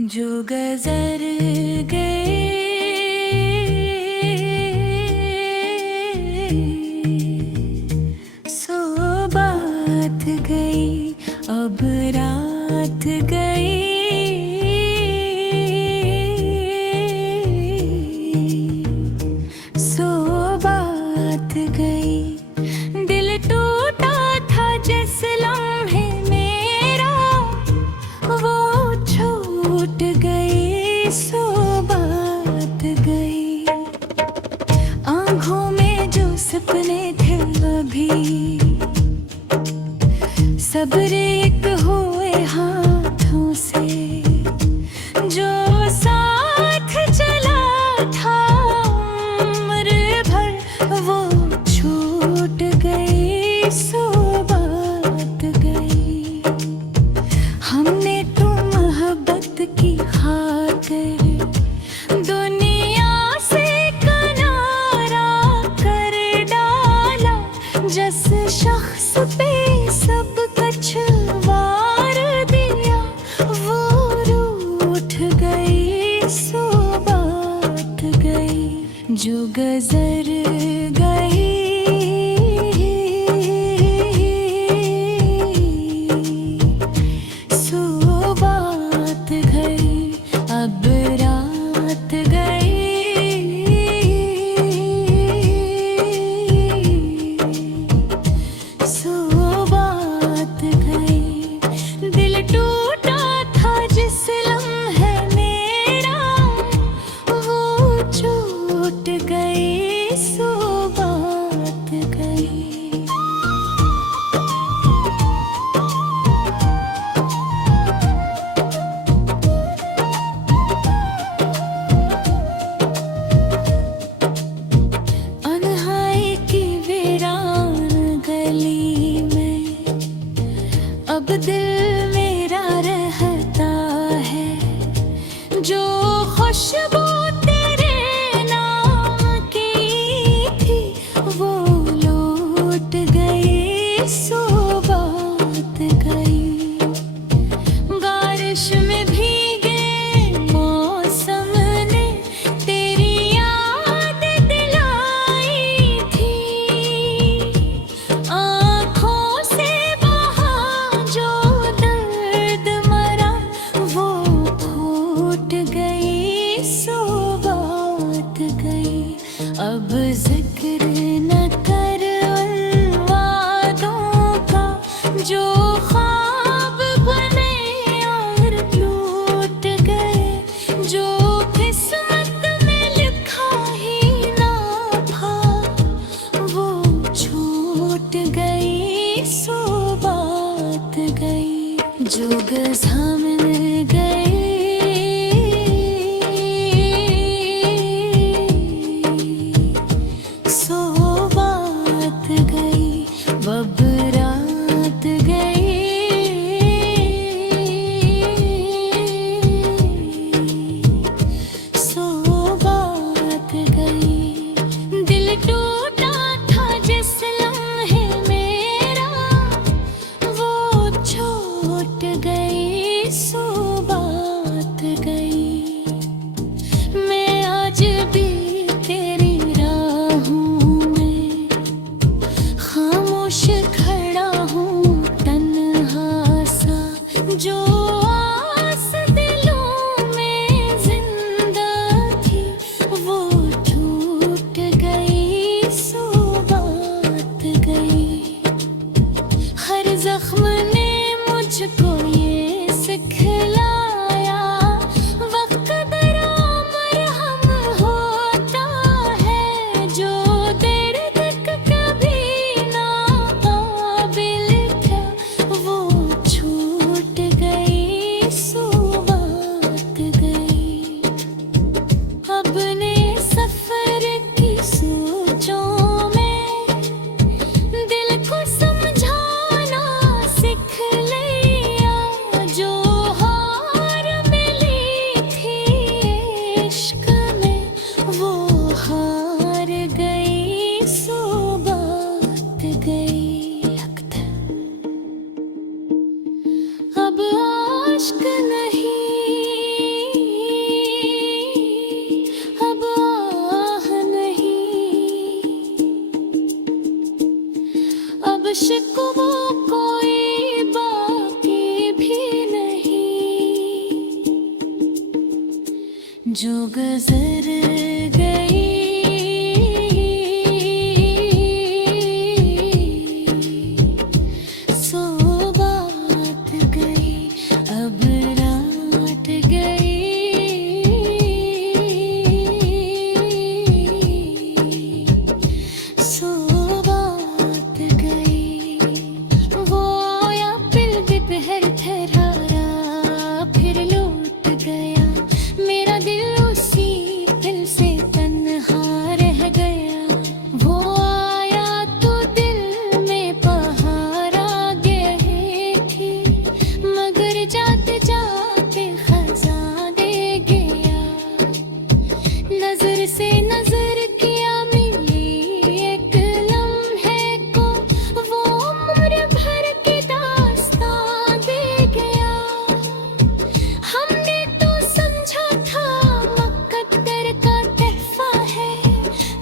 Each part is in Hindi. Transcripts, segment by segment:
जो गुजर गए सो बात गई, अब रात गई। सो बात गई, दिल टूटा था जिस लम्हे मेरा, वो छूट गई। सो बात गई, आँखों में जो सपने थे अभी सब रेत हुए हाथों से। जो साथ चला था उम्र भर वो छूट गई। सो बात गई, हमने तो मोहब्बत की खातिर दुनिया से किनारा कर डाला। जिस शख्स पे सब कुछ वार दिया वो रूठ गई। सो बात गई, जो गुजर गई। सो बात गई, अब रात गई। सो बात गई, दिल टूटा था जिस लम्हे मेरा, वो छूट गई। सो बात गई। अनहाई की वीरान गली में अब दिल मेरा रहता है। जो खुशबू तेरे नाम की थी वो लौट गई। सो बात गई, बारिश में भीगे मौसम ने तेरी याद दिलाई थी। आँखों से बहा जो दर्द मरा वो फूट गई। सो जो गुजर गई, सो बात गई, अब रात गई, सो बात गई। वो आया फिर दोपहर ठहरा, फिर लौट गया, मेरा दिल उसी दिल से तन्हा रह गया। वो आया तो दिल में पहाड़ आ गए थे, मगर जाते जाते खजा दे गया। नजर से नजर किया मिली एक लम्हे को, वो उम्र भर की दास्तां दे गया। हमने तो समझा था मुकद्दर का तोहफा है,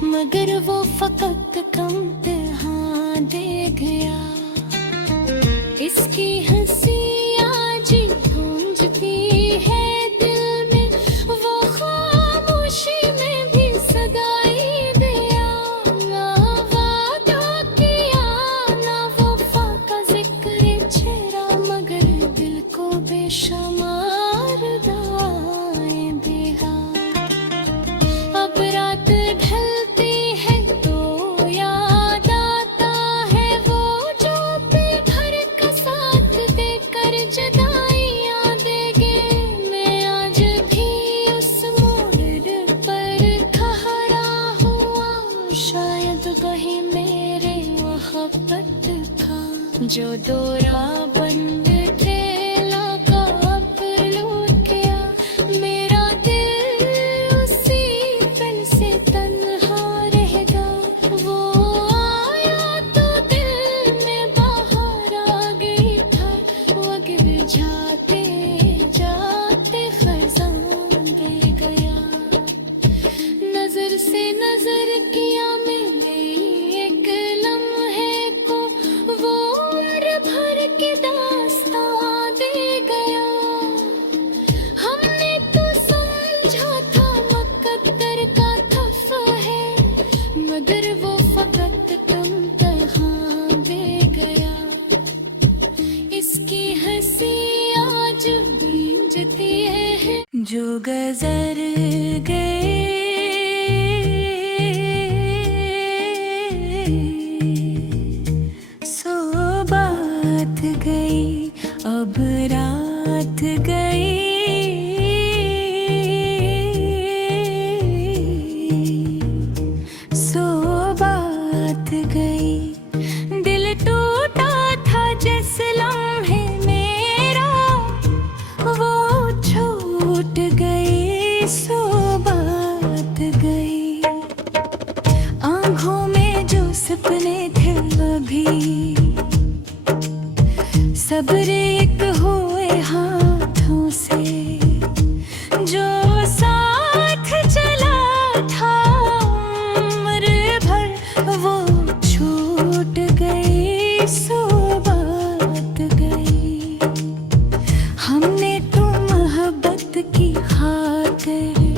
मगर वो फकत इम्तिहान दे गया। इसकी हंसी आज गूंजती है दिल में, वो खामोशी में भी सदाई दिया। ना वादा किया ना वफा का जिक्र छेड़ा, मगर दिल को बेशुमार दाएं दिया। अब रात ढलती है तो याद आता है वो, जो बेघर का साथ देकर जुदाइयां देंगे। मैं आज भी उस मोड़ पर खड़ा हुआ, शायद वही मेरे मोहब्बत था। जो दौरा बंद ठेला का अब लौट गया, मेरा दिल उसी दिल से तन्हा रहेगा। वो आया तो दिल में बाहर आ गई था, मगर जाते जाते खजान दे गया। नजर से नजर किया मैंने एक लम्हे को, वो उम्र भर की दास्तां दे गया। हमने तो समझा था मुकद्दर का तोहफा है, मगर वो फकत इम्तिहान दे गया। इसकी हंसी आज गूंजती है, जो गुजर गए, सो बात गई, अब रात गई, सो बात गई। दिल टूटा था जिस लम्हे मेरा, वो छूट गई, सो बात गई। आँखों में जो सपने थे अभी सब एक हुए हाथों से, जो साथ चला था उम्र भर, वो छूट गई, सो बात गई। हमने तो मोहब्बत की खातिर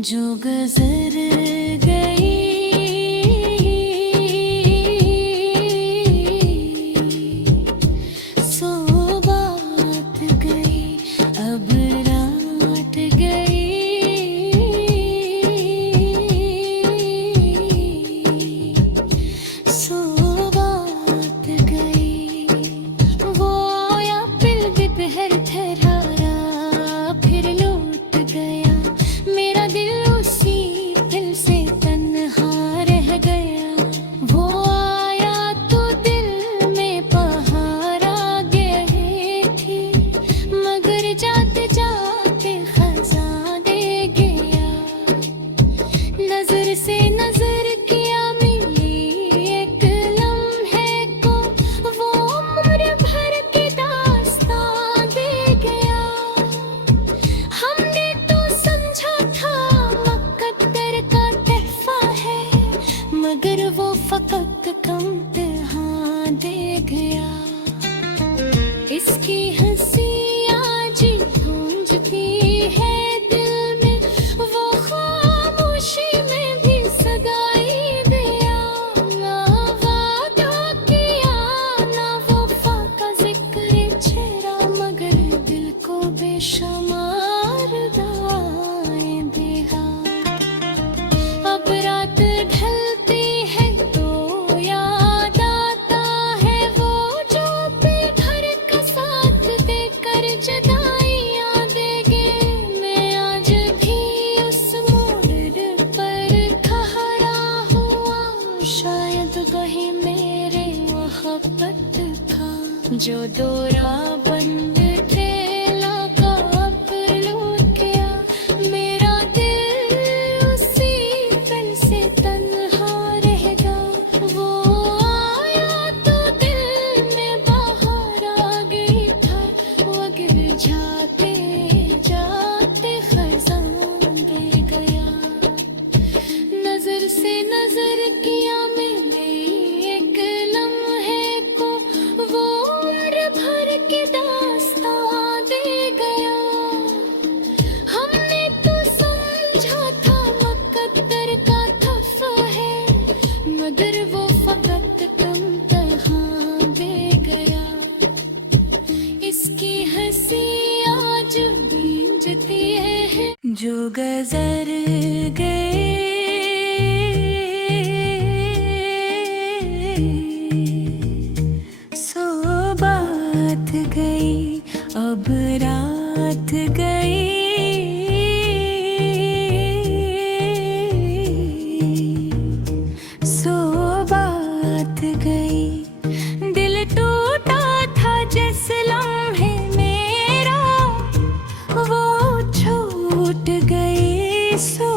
जो गुजर गई, सो बात गई, अब रात गई, सो बात गई। वो या पिल बिपहर थरारा फिर लौट गया, मेरा दिल उसी दिल से तन्हा रह गया। वो आया तो दिल में पहाड़ा गई थी, मगर जाते जाते खजा दे गया। नजर से नजर किया मिली एक लम्हे को, वो उम्र भर की दास्तां दे गया। हमने तो समझा था मुकद्दर का तोहफा है, मगर वो फकत इम्तिहान दे गया। इसकी हंसी आज गूंजती है दिल में, वो खामोशी में भी सगाई दिया। ना वादा किया ना वफा का जिक्र छेड़ा, मगर दिल को बेशुमार दाएं दिया। अब रात ढलती है तो याद आता है वो जो बेघर का साथ देकर जुदाइयां देंगे। मैं आज भी उस मोड़ पर खड़ा हुआ, शायद वही मेरे मोहब्बत था। जो दौरा बंद ठेला का अब लूट गया, मेरा दिल उसी दिल से तन्हा रहेगा। वो आया तो दिल में बाहर आ गई था, मगर जाते जाते खजान दे गया। नजर से नजर किया मैंने एक लम्हे को, वो उम्र भर की दास्तां दे गया। हमने तो समझा था मुकद्दर का तोहफा है, मगर वो फकत इम्तिहान दे गया। इसकी हंसी आज गूंजती है, जो गुजर गए, सो बात गई, अब रात गई, सो बात गई। दिल टूटा था जिस लम्हे मेरा, वो छूट गई, सो